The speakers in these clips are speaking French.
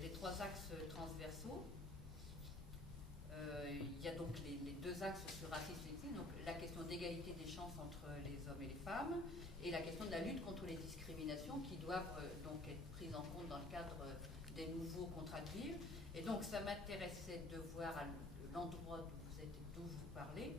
les trois axes transversaux. Il y a donc les deux axes sur racisme et sexisme, donc la question d'égalité des chances entre les hommes et les femmes, et la question de la lutte contre les discriminations qui doivent donc être prises en compte dans le cadre des nouveaux contrats de ville. Et donc ça m'intéressait de voir à l'endroit d'où vous êtes et d'où vous parlez,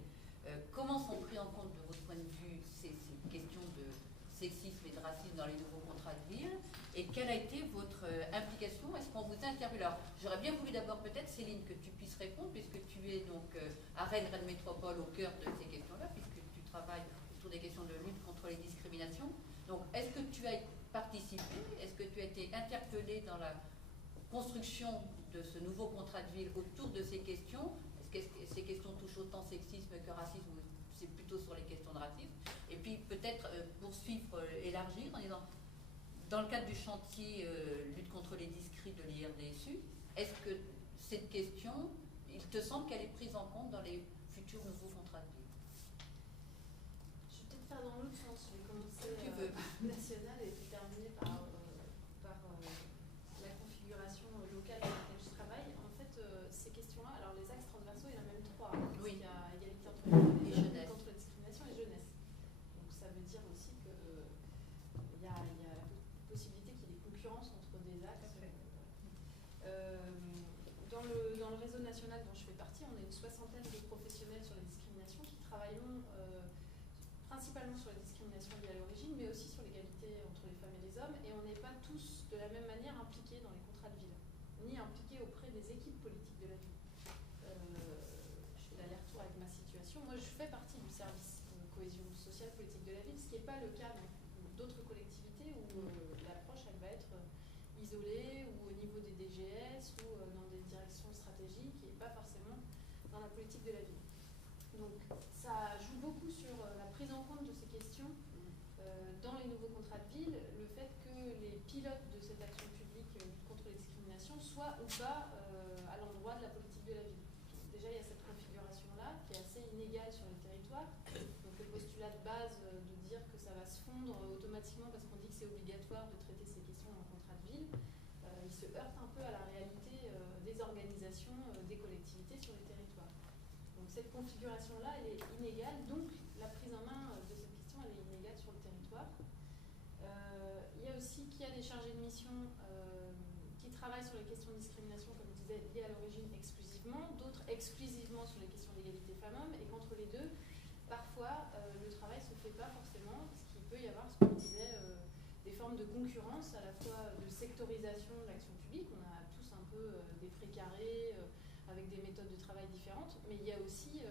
comment sont pris en compte de votre point de vue ces questions de sexisme et de racisme dans les nouveaux contrats de ville, et quelle a été votre implication? Est-ce qu'on vous interviewe? Alors, j'aurais bien voulu d'abord peut-être, Céline, que tu puisses répondre, puisque tu es donc à Rennes Métropole, au cœur de ces questions-là, puisque tu travailles autour des questions de lutte contre les discriminations. Donc, est-ce que tu as participé? Est-ce que tu as été interpellé dans la construction de ce nouveau contrat de ville autour de ces questions? Est-ce que ces questions touchent autant sexisme que racisme, ou c'est plutôt sur les questions de racisme? Et puis peut-être poursuivre, élargir en disant, dans le cadre du chantier lutte contre les discrits de l'IRDSU, est-ce que cette question, il te semble qu'elle est prise en compte dans les futurs nouveaux contrats de ville? Je vais peut-être faire dans l'autre sens. Je vais commencer national et puis terminer par la configuration locale dans laquelle je travaille. En fait, ces questions-là, alors les axes transversaux, il y en a même trois. Oui. Il y a égalité entre les femmes et les hommes, contre la discrimination et jeunesse. Donc ça veut dire aussi qu'il y a la possibilité qu'il y ait des concurrences entre des axes. Dans le réseau national dont je fais partie, on est une soixantaine de professionnels sur les discriminations qui travaillons principalement sur les discriminations liées à l'origine, mais aussi sur l'égalité entre les femmes et les hommes, et on n'est pas tous de la même manière impliqués dans les contrats de ville, ni impliqués auprès des équipes politiques de la ville. Je fais l'aller-retour avec ma situation. Moi, je fais partie du service cohésion sociale politique de la ville, ce qui n'est pas le cas dans d'autres collectivités où l'approche, elle va être isolée, ou au niveau des DGS, ou dans des directions stratégiques, et pas forcément dans la politique de la ville. Donc ça joue beaucoup sur la prise en compte de ces questions dans les nouveaux contrats de ville, le fait que les pilotes de cette action publique lutte contre les discriminations soient ou pas à l'endroit de la politique de la ville. Donc, déjà, il y a cette configuration-là qui est assez inégale sur les territoires. Donc le postulat de base de dire que ça va se fondre automatiquement parce qu'on dit que c'est obligatoire de traiter ces questions dans le contrat de ville, il se heurte un peu à la réalité des organisations, des collectivités sur les territoires. Donc cette configuration-là, elle est inégale, donc la prise en main de cette question, elle est inégale sur le territoire. Il y a aussi qu'il y a des chargés de mission qui travaillent sur les questions de discrimination, comme je disais, liées à l'origine exclusivement, d'autres exclusivement sur les questions d'égalité femmes-hommes, et qu'entre les deux, parfois, le travail ne se fait pas forcément, parce qu'il peut y avoir, ce qu'on disait, des formes de concurrence, à la fois de sectorisation de l'action publique. On a tous un peu des précarés avec des méthodes de travail différentes, mais il y a aussi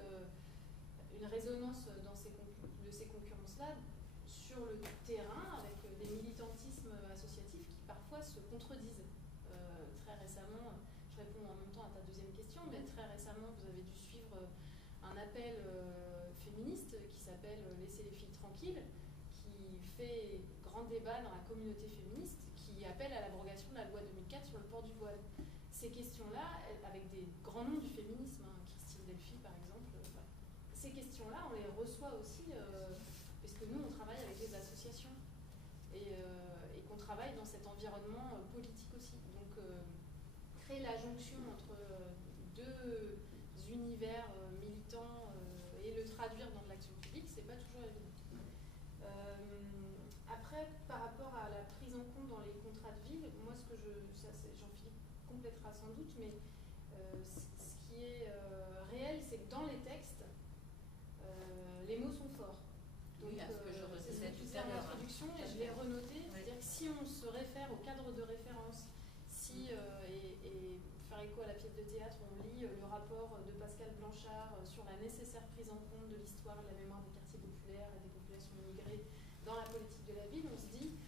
une résonance dans de ces concurrences-là sur le terrain, avec des militantismes associatifs qui parfois se contredisent. Très récemment, je réponds en même temps à ta deuxième question, mais très récemment, vous avez dû suivre un appel féministe qui s'appelle « Laissez les filles tranquilles », qui fait grand débat dans la communauté féministe, qui appelle à l'abrogation de la loi 2004 sur le port du voile. Ces questions-là, avec des grands noms du féminisme, Christine Delphi par exemple, ces questions-là, on les reçoit aussi, parce que nous, on travaille avec des associations, et qu'on travaille dans cet environnement politique aussi. Donc, créer la jonction entre deux univers militants et le traduire dans de l'action publique, c'est pas toujours évident. Après, par rapport à la prise en compte dans les contrats de ville, moi, Jean-Philippe complétera sans doute, mais ce qui est réel, c'est que dans les textes, les mots sont forts. Donc, oui, c'est ce que tu disais en introduction, et je l'ai renoté, c'est-à-dire que si on se réfère au cadre de référence, et faire écho à la pièce de théâtre, on lit le rapport de Pascal Blanchard sur la nécessaire prise en compte de l'histoire et de la mémoire des quartiers populaires et des populations immigrées dans la politique de la ville, on se dit,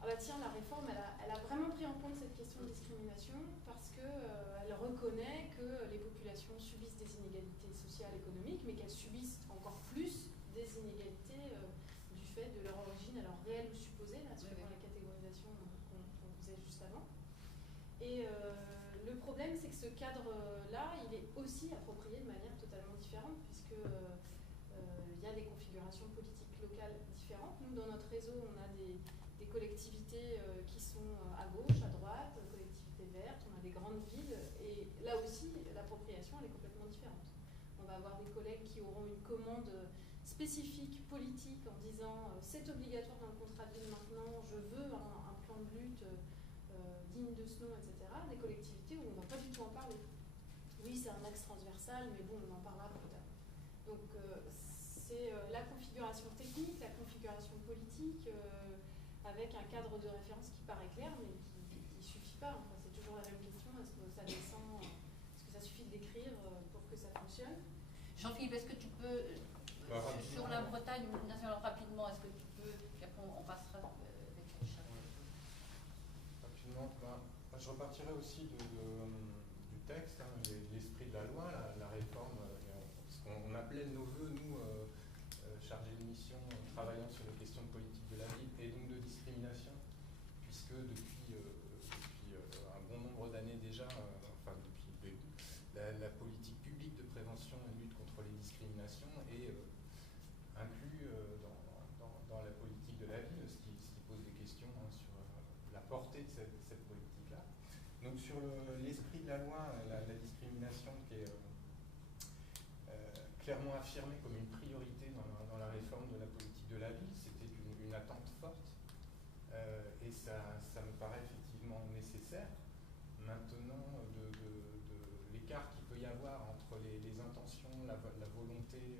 ah bah tiens, la réforme, elle a vraiment pris en compte cette question de discrimination parce qu'elle reconnaît que les populations subissent des inégalités sociales et économiques, mais qu'elles subissent encore plus des inégalités du fait de leur origine, alors réelle ou supposée, là, suivant la catégorisation qu'on faisait juste avant. Et le problème, c'est que ce cadre-là, il est aussi approprié de manière totalement différente, puisque il y a des configurations politiques locales différentes. Nous, dans notre réseau, on a des collectivités qui sont à gauche, à droite, va avoir des collègues qui auront une commande spécifique, politique, en disant c'est obligatoire dans le contrat de ville maintenant, je veux un plan de lutte digne de ce nom, etc. Des collectivités où on ne va pas du tout en parler. Oui, c'est un axe transversal, mais bon, on en parlera plus tard. Donc, c'est la configuration technique, la configuration politique, avec un cadre de référence qui paraît clair, mais qui ne suffit pas. Enfin, c'est toujours la même question, est-ce que ça descend, est-ce que ça suffit d'écrire pour que ça fonctionne? Jean-Philippe, est-ce que tu peux, sur la Bretagne nationale rapidement, est-ce que tu peux, puis après on passera avec Richard. Rapidement, je repartirai aussi du texte, hein, l'esprit de la loi, la réforme, ce qu'on appelait de nos voeux, nous, chargés de mission, travaillant sur les questions de politique de la ville et donc de discrimination, puisque depuis un bon nombre d'années déjà, enfin depuis le début, la politique publique de prévention et de lutte contre les discriminations est inclus dans la politique de la ville, ce qui pose des questions sur la portée de cette politique-là. Donc sur l'esprit de la loi, la discrimination qui est clairement affirmée comme une priorité dans la réforme de la politique de la ville, c'était une attente forte et ça me paraît effectivement nécessaire. Maintenant, de l'écart qu'il peut y avoir entre les intentions, la volonté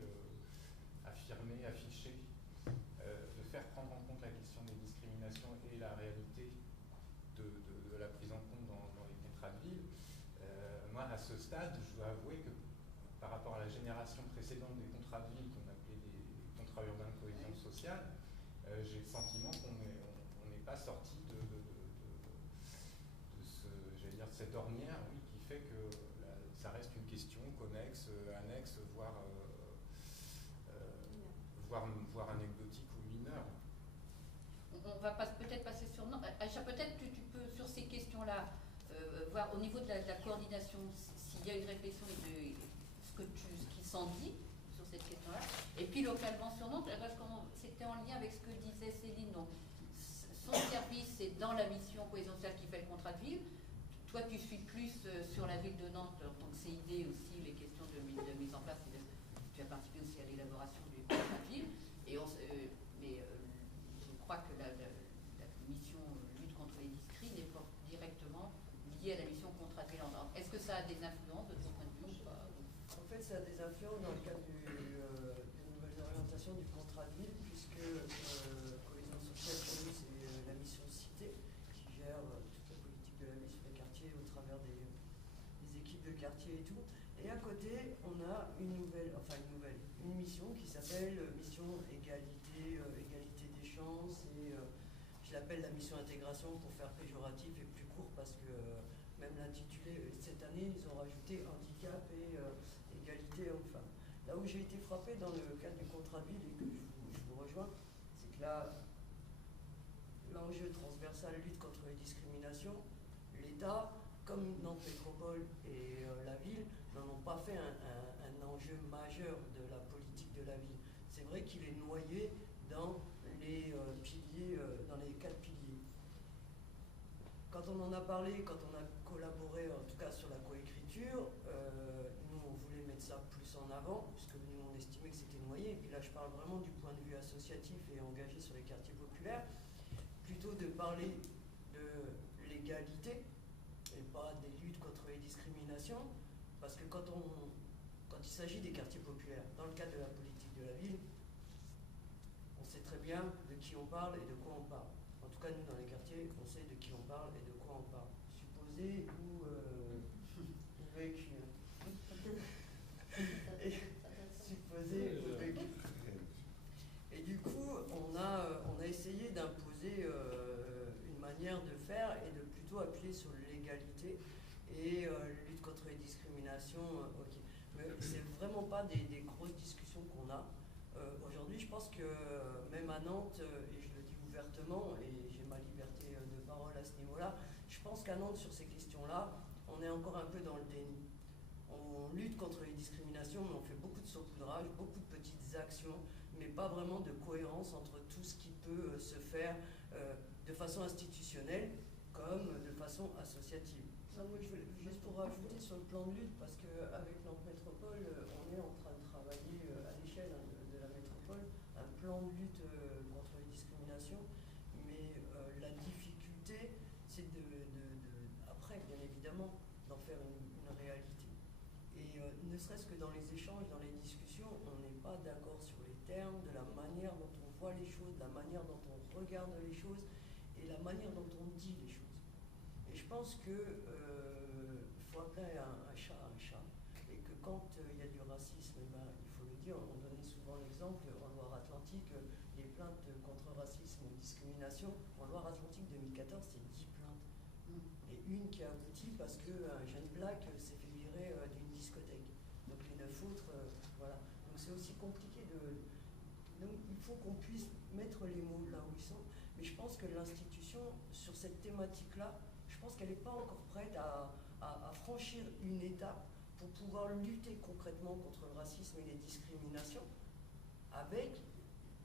affirmée, affichée, de faire prendre en compte la question des discriminations et la réalité de la prise en compte dans les contrats de ville. Moi, à ce stade, je dois avouer que par rapport à la génération précédente des contrats de ville qu'on appelait des contrats urbains de cohésion sociale, j'ai le sentiment qu'on n'est pas sorti de cette ornière, oui, qui fait que ça reste une question connexe, annexe, voire anecdotique ou mineure. On va peut-être passer sur... Non, Aïcha, peut-être tu peux, sur ces questions-là, voir au niveau de la coordination, s'il y a une réflexion de ce qui s'en dit sur cette question-là, et puis localement sur Nantes, parce que c'était en lien avec ce que disait Céline. Donc, son service, c'est dans la mission cohésion sociale qui fait le contrat de ville. Toi, tu suis plus sur la ville de Nantes, en tant que CID aussi, les questions de mise en place. Tu as participé aussi à l'élaboration du contrat de ville. Mais je crois que la mission lutte contre les discriminations n'est pas directement liée à la mission contrat de ville. Est-ce que ça a des influences de ton point de vue ou pas? En fait, ça a des influences dans le cadre des nouvelles orientations du contrat de ville, puisque cohésion sociale, pour nous, c'est la mission cité qui gère toute la politique de la ville sur les quartiers au travers des équipes de quartier et tout. Et à côté, on a une mission qui s'appelle mission égalité des chances, et je l'appelle la mission intégration pour faire péjoratif et plus court, parce que même l'intitulé, cette année, ils ont rajouté handicap et égalité homme-femme. Là où j'ai été frappé dans le cadre du contrat de ville et que je vous rejoins, c'est que là, l'enjeu transversal lutte contre les discriminations, l'État, comme Nantes Métropole et la ville, n'en ont pas fait un enjeu majeur de la politique de la ville. C'est vrai qu'il est noyé dans les piliers, dans les 4 piliers. Quand on en a parlé, quand on a collaboré, en tout cas sur la coécriture, nous on voulait mettre ça plus en avant, puisque nous on estimait que c'était noyé. Et puis là je parle vraiment du point de vue associatif et engagé sur les quartiers populaires, plutôt de parler de l'égalité et pas des luttes contre les discriminations, parce que quand il s'agit des quartiers populaires, dans le cadre de la politique de la ville, on sait très bien de qui on parle et de quoi on parle. En tout cas, nous, dans les quartiers, on sait de qui on parle et de quoi on parle. Supposé ou vécu. Supposé ou vécu. Et du coup, on a essayé d'imposer une manière de faire et de plutôt appuyer sur l'égalité et lutte contre les discriminations. Ok. Mais c'est vraiment pas des grosses discussions qu'on a. Aujourd'hui, je pense que même à Nantes, et je le dis ouvertement, et j'ai ma liberté de parole à ce niveau-là, je pense qu'à Nantes, sur ces questions-là, on est encore un peu dans le déni. On lutte contre les discriminations, mais on fait beaucoup de saupoudrage, beaucoup de petites actions, mais pas vraiment de cohérence entre tout ce qui peut se faire de façon institutionnelle comme de façon associative. Non, moi, juste pour rajouter sur le plan de lutte, parce qu'avec Nantes Métropole, on est en train de travailler à l'échelle de la métropole un plan de lutte contre les discriminations, mais la difficulté, c'est après, bien évidemment, d'en faire une réalité. Et ne serait-ce que dans les échanges, dans les discussions, on n'est pas d'accord sur les termes, de la manière dont on voit les choses, de la manière dont on regarde les choses et la manière dont on dit les choses. Et je pense que faut appeler un chat, et que quand il y a du racisme, ben, il faut le dire, on donnait souvent l'exemple en Loire-Atlantique, les plaintes contre racisme et discrimination, en Loire-Atlantique 2014, c'est 10 plaintes. Et une qui a abouti parce qu'un jeune black s'est fait virer d'une discothèque. Donc les 9 autres, voilà. Donc c'est aussi compliqué Donc il faut qu'on puisse mettre les mots là où ils sont, mais je pense que l'institution, sur cette thématique-là, je pense qu'elle n'est pas encore prête à franchir une étape pour pouvoir lutter concrètement contre le racisme et les discriminations avec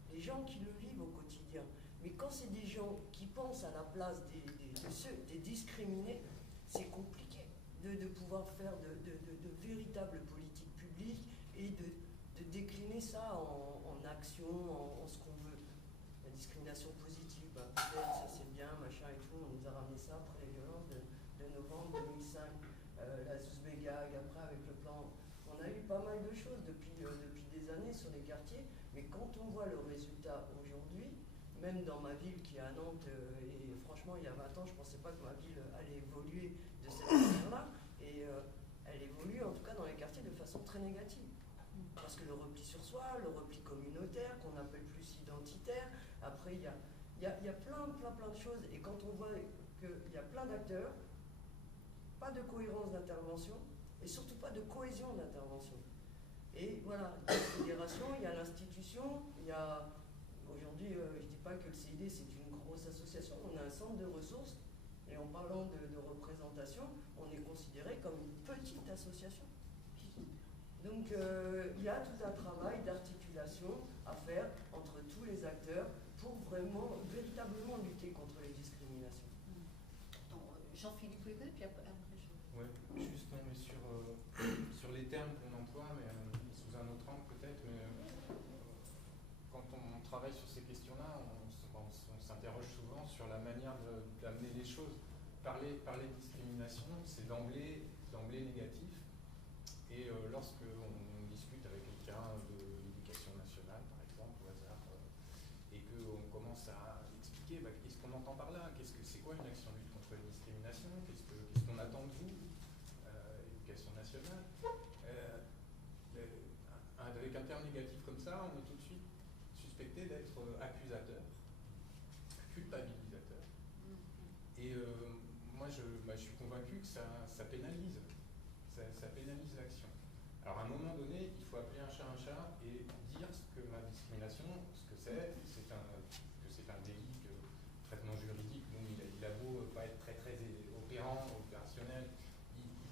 les gens qui le vivent au quotidien. Mais quand c'est des gens qui pensent à la place des discriminés, c'est compliqué de pouvoir faire de véritables politiques publiques et de décliner ça en action, en ce qu'on veut. La discrimination positive, bah, peut-être ça c'est bien, machin et tout, on nous a ramené ça après les violences de novembre 2005, la Zouzbégag, après avec le plan. On a eu pas mal de choses depuis des années sur les quartiers, mais quand on voit le résultat aujourd'hui, même dans ma ville qui est à Nantes, et franchement il y a 20 ans je ne pensais pas que ma ville allait évoluer de cette manière-là, et elle évolue en tout cas dans les quartiers de façon très négative. Parce que le repli sur soi, le repli communautaire, qu'on appelle plus identitaire, après il y a plein de choses, et quand on voit qu'il y a plein d'acteurs, pas de cohérence d'intervention, et surtout pas de cohésion d'intervention. Et voilà, il y a la fédération, il y a l'institution, il y a... Aujourd'hui, je ne dis pas que le CID c'est une grosse association, on a un centre de ressources, et en parlant de représentation, on est considéré comme une petite association. Donc il y a tout un travail d'articulation à faire entre tous les acteurs pour vraiment, véritablement lutter contre les discriminations. Jean-Philippe Huguet, puis après je... Oui, juste non, mais sur les termes qu'on emploie, mais sous un autre angle peut-être, mais quand on travaille sur ces questions-là, on s'interroge souvent sur la manière d'amener les choses. Parler discrimination, c'est d'emblée négatif. Et lorsque on discute avec quelqu'un de l'éducation nationale, par exemple, au hasard, et qu'on commence à expliquer qu'est-ce qu'on entend par là, c'est quoi une action de lutte contre les discriminations, qu'est-ce qu'on attend de vous, éducation nationale, avec un terme négatif comme ça, on est tout de suite suspecté d'être accusateur, culpabilisateur. Et moi, je suis convaincu que ça pénalise. Ça pénalise l'action. Alors à un moment donné, il faut appeler un chat et dire ce que la discrimination, ce que c'est un délit, que traitement juridique, bon, il a beau pas être très opérant, opérationnel,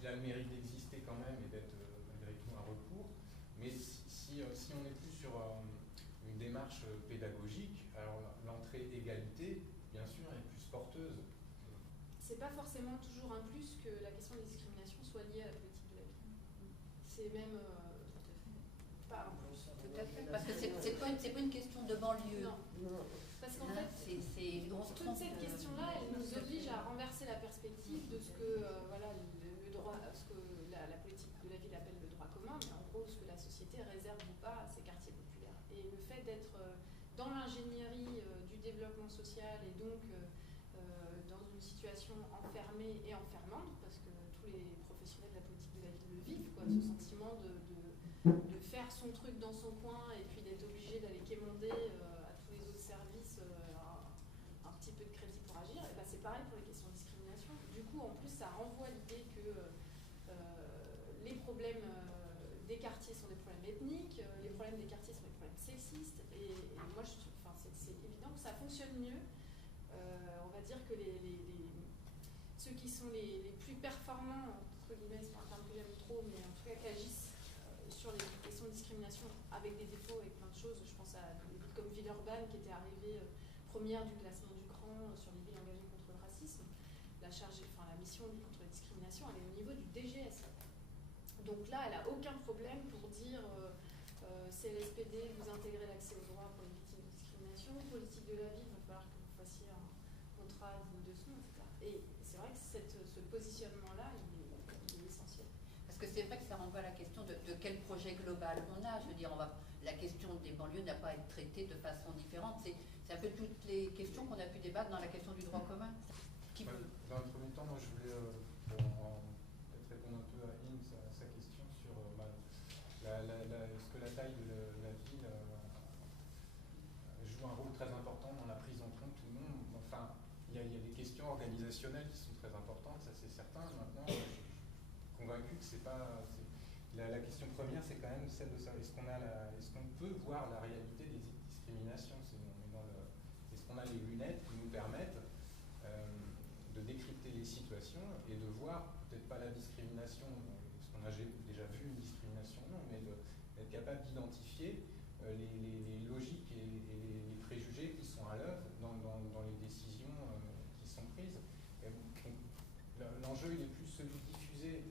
il a le mérite d'exister quand même et d'être malgré tout un recours. Mais si on est plus sur une démarche pédagogique, alors l'entrée égalité, bien sûr, est plus porteuse. C'est pas forcément toujours un plus que la question des discriminations soit liée à la politique de la ville. C'est même pas un plus. Tout à fait, parce que c'est pas une question de banlieue. Non. Parce qu'en fait, toute cette question-là, elle nous oblige à renverser la perspective de ce que le droit, ce que la politique de la ville appelle le droit commun, mais en gros ce que la société réserve ou pas à ces quartiers populaires. Et le fait d'être dans l'ingénierie du développement social et donc dans une situation enfermée et enfermante, parce que tous les professionnels de la politique de la ville le vivent, quoi, ce sentiment de faire son truc dans son coin et puis d'être obligé d'aller quémander à tous les autres services un petit peu de crédit pour agir, et ben c'est pareil pour les questions de discrimination. Du coup, en plus, ça renvoie l'idée que les problèmes des quartiers sont des problèmes ethniques, les problèmes des quartiers sont des problèmes sexistes, et moi, c'est évident que ça fonctionne mieux. On va dire que ceux qui sont les plus performants, entre guillemets, c'est pas un terme que j'aime trop, mais en tout cas qui agissent sur les questions de discrimination avec des défauts, avec plein de choses. Je pense à des villes comme Villeurbanne qui était arrivée première du classement du CRAN sur les villes engagées contre le racisme. La mission contre la discrimination discrimination, elle est au niveau du DGSE. Donc là, elle n'a aucun problème pour dire CLSPD, vous intégrez l'accès aux droits pour les victimes de discrimination, politique de la ville, il va falloir que vous fassiez un contrat digne de ce nom, etc. Et c'est vrai que ce positionnement-là, il est essentiel. Parce que c'est vrai que ça renvoie à la question de quel projet global on a. Je veux dire, la question des banlieues n'a pas à être traitée de façon différente. C'est un peu toutes les questions qu'on a pu débattre dans la question du droit commun. Qui peut... Dans le premier temps, moi je voulais peut-être répondre un peu à sa question sur est-ce que la taille de la ville joue un rôle très important dans la prise en compte ou non. Enfin, il y a des questions organisationnelles qui sont très importantes, ça c'est certain. Maintenant, je suis convaincu que c'est pas... La question première, c'est quand même celle de savoir est-ce qu'on peut voir la réalité des discriminations. Est-ce qu'on a les lunettes qui nous permettent de décrypter les situations et de voir, peut-être pas la discrimination, est-ce qu'on a déjà vu une discrimination, non, mais d'être capable d'identifier les logiques et les préjugés qui sont à l'œuvre dans les décisions qui sont prises. L'enjeu, il est plus celui de diffuser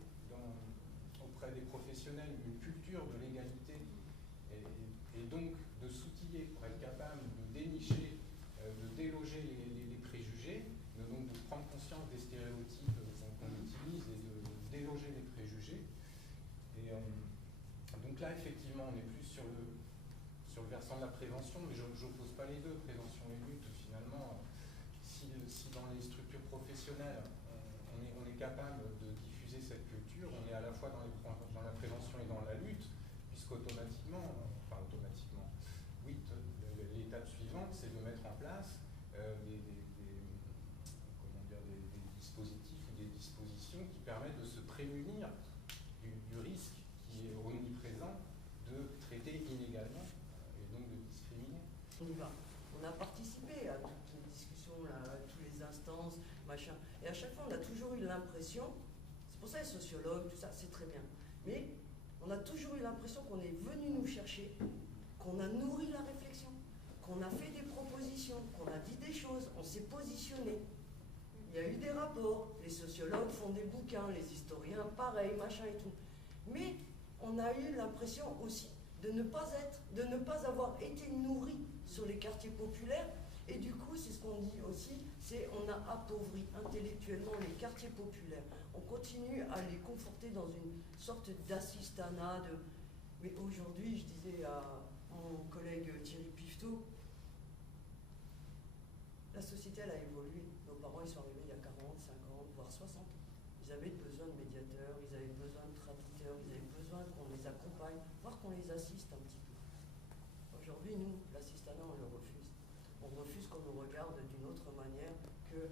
auprès des professionnels une culture de l'égalité et donc de s'outiller pour être capable de dénicher, de déloger les préjugés, donc de prendre conscience des stéréotypes qu'on utilise et de déloger les préjugés. Et donc là, effectivement, on est plus sur le versant de la prévention, mais je n'oppose pas les deux, prévention et lutte. Finalement, si dans les structures professionnelles, on est capable de diffuser cette culture, on est à la fois dans la prévention et dans la lutte, puisqu'automatiquement, oui, l'étape suivante, c'est de mettre en place des dispositifs ou des dispositions qui permettent de se prémunir du risque qui est omniprésent de traiter inégalement et donc de discriminer. On a participé à toutes les discussions, à toutes les instances, machin, et à chaque fois on a toujours eu l'impression, c'est pour ça les sociologues, tout ça, c'est très bien, mais on a toujours eu l'impression qu'on est venu nous chercher, qu'on a nourri la réflexion, qu'on a fait des propositions, qu'on a dit des choses, on s'est positionné. Il y a eu des rapports, les sociologues font des bouquins, les historiens pareil, machin et tout. Mais on a eu l'impression aussi de ne pas avoir été nourri sur les quartiers populaires. Et du coup, c'est ce qu'on dit aussi, c'est on a appauvri intellectuellement les quartiers populaires. On continue à les conforter dans une sorte d'assistanat. Mais aujourd'hui, je disais à mon collègue Thierry Pifteau, la société, elle a évolué. Nos parents, ils sont arrivés il y a 40, 50, voire 60 ans. Ils avaient besoin de médiateurs, ils avaient besoin de traducteurs, ils avaient besoin qu'on les accompagne, voire qu'on les assiste un petit peu. Aujourd'hui, nous, l'assistanat, on le refuse. On refuse qu'on nous regarde d'une autre manière que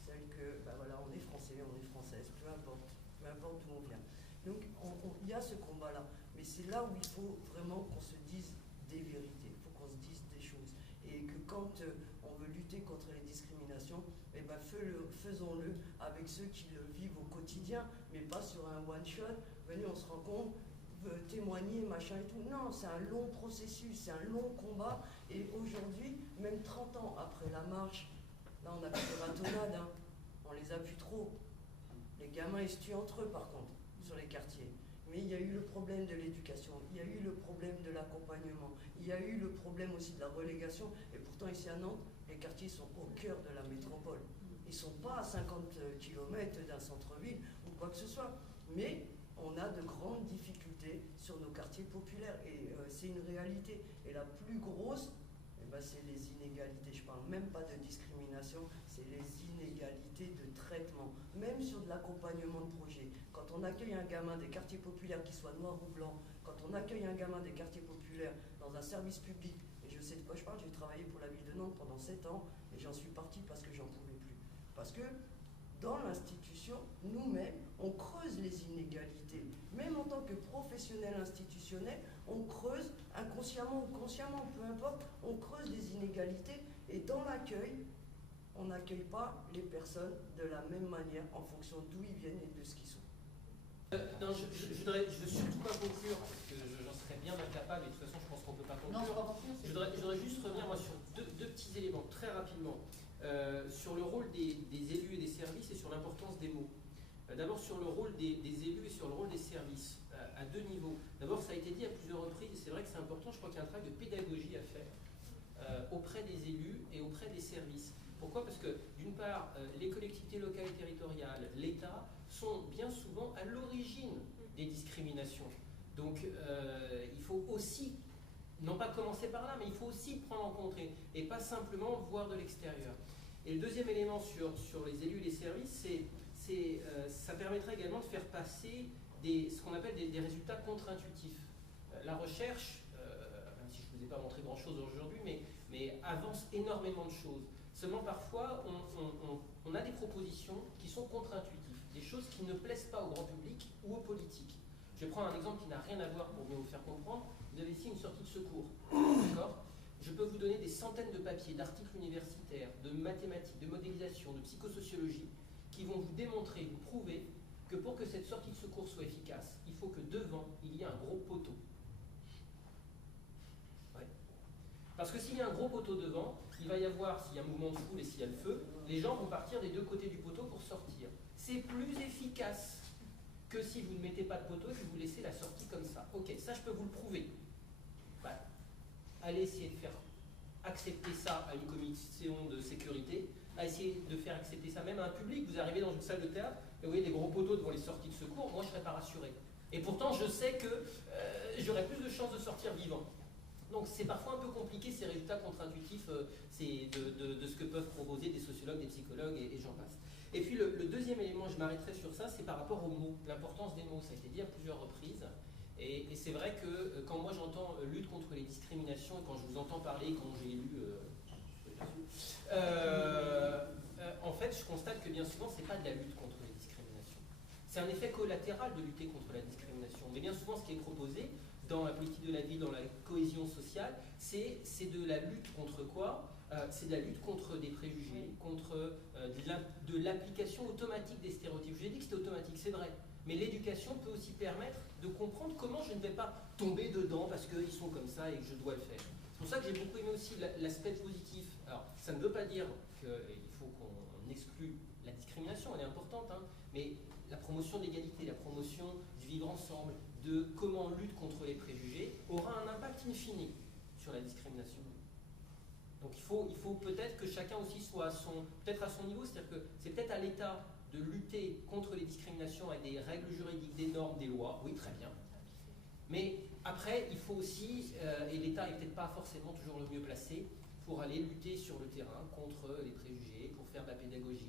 celle que, ben voilà, on est français, on est française, peu importe d'où on vient. Donc, il y a ce combat-là. Mais c'est là où il faut vraiment qu'on se dise des vérités, il faut qu'on se dise des choses. Et que quand on veut lutter contre les discriminations, eh ben faisons-le avec ceux qui le vivent au quotidien, mais pas sur un one-shot. Venez, on se rencontre, témoigner, machin et tout. Non, c'est un long processus, c'est un long combat. Et aujourd'hui, même 30 ans après la marche, là on a plus de ratonnades, hein. On les a plus trop. Les gamins, ils se tuent entre eux par contre, sur les quartiers. Mais il y a eu le problème de l'éducation, il y a eu le problème de l'accompagnement, il y a eu le problème aussi de la relégation. Et pourtant ici à Nantes, les quartiers sont au cœur de la métropole. Ils ne sont pas à 50 km d'un centre-ville ou quoi que ce soit. Mais on a de grandes difficultés sur nos quartiers populaires et c'est une réalité. Et la plus grosse, eh ben, c'est les inégalités. Je ne parle même pas de discrimination, c'est les inégalités de traitement. Même sur de l'accompagnement de projet. Quand on accueille un gamin des quartiers populaires, qu'il soit noir ou blanc, quand on accueille un gamin des quartiers populaires dans un service public, et je sais de quoi je parle, j'ai travaillé pour la ville de Nantes pendant 7 ans, et j'en suis partie parce que j'en pouvais plus. Parce que dans l'institution, nous-mêmes, on creuse les inégalités. Même en tant que professionnel institutionnel, on creuse, inconsciemment ou consciemment, peu importe, on creuse les inégalités, et dans l'accueil, on n'accueille pas les personnes de la même manière en fonction d'où ils viennent et de ce qu'ils sont. Non, je veux surtout pas conclure, parce que j'en serais bien incapable, et de toute façon je pense qu'on ne peut pas conclure. Non, on va conclure. Je voudrais juste revenir moi, sur deux petits éléments, très rapidement. Sur le rôle des élus et des services et sur l'importance des mots. D'abord sur le rôle des élus et sur le rôle des services, à deux niveaux. D'abord, ça a été dit à plusieurs reprises, et c'est vrai que c'est important, je crois qu'il y a un travail de pédagogie à faire auprès des élus et auprès des services. Pourquoi? Parce que, d'une part, les collectivités locales et territoriales, l'État, sont bien souvent à l'origine des discriminations. Donc, il faut aussi, non pas commencer par là, mais il faut aussi prendre en compte et pas simplement voir de l'extérieur. Et le deuxième élément sur les élus et les services, ça permettrait également de faire passer ce qu'on appelle des résultats contre-intuitifs. La recherche, même si je ne vous ai pas montré grand-chose aujourd'hui, mais avance énormément de choses. Seulement parfois, on a des propositions qui sont contre-intuitives, des choses qui ne plaisent pas au grand public ou aux politiques. Je vais prendre un exemple qui n'a rien à voir pour bien vous faire comprendre. Vous avez ici une sortie de secours, d'accord ? Je peux vous donner des centaines de papiers, d'articles universitaires, de mathématiques, de modélisation, de psychosociologie, qui vont vous démontrer, vous prouver que pour que cette sortie de secours soit efficace, il faut que devant, il y ait un gros poteau. Ouais. Parce que s'il y a un gros poteau devant, il va y avoir, s'il y a un mouvement de foule et s'il y a le feu, les gens vont partir des deux côtés du poteau pour sortir. C'est plus efficace que si vous ne mettez pas de poteau et que vous laissez la sortie comme ça. Ok, ça je peux vous le prouver. Bah, allez essayer de faire accepter ça à une commission de sécurité, à essayer de faire accepter ça même à un public. Vous arrivez dans une salle de théâtre et vous voyez des gros poteaux devant les sorties de secours, moi je ne serais pas rassuré. Et pourtant je sais que j'aurais plus de chances de sortir vivant. Donc c'est parfois un peu compliqué ces résultats contre-intuitifs de ce que peuvent proposer des sociologues, des psychologues et j'en passe. Et puis le deuxième élément, je m'arrêterai sur ça, c'est par rapport aux mots, l'importance des mots. Ça a été dit à plusieurs reprises. Et c'est vrai que quand moi j'entends lutte contre les discriminations, et quand je vous entends parler, quand j'ai lu, en fait je constate que bien souvent c'est pas de la lutte contre les discriminations. C'est un effet collatéral de lutter contre la discrimination. Mais bien souvent ce qui est proposé dans la politique de la ville, dans la cohésion sociale, c'est de la lutte contre quoi? C'est de la lutte contre des préjugés, contre de l'application automatique des stéréotypes. J'ai dit que c'était automatique, c'est vrai. Mais l'éducation peut aussi permettre de comprendre comment je ne vais pas tomber dedans parce qu'ils sont comme ça et que je dois le faire. C'est pour ça que j'ai beaucoup aimé aussi l'aspect positif. Alors, ça ne veut pas dire qu'il faut qu'on exclue la discrimination, elle est importante, hein, mais la promotion de l'égalité, la promotion du vivre ensemble, de comment on lutte contre les préjugés, aura un impact infini sur la discrimination. Donc il faut peut-être que chacun aussi soit peut-être à son niveau, c'est-à-dire que c'est peut-être à l'État de lutter contre les discriminations avec des règles juridiques, des normes, des lois, oui très bien. Mais après, il faut aussi, et l'État n'est peut-être pas forcément toujours le mieux placé, pour aller lutter sur le terrain contre les préjugés, pour faire de la pédagogie,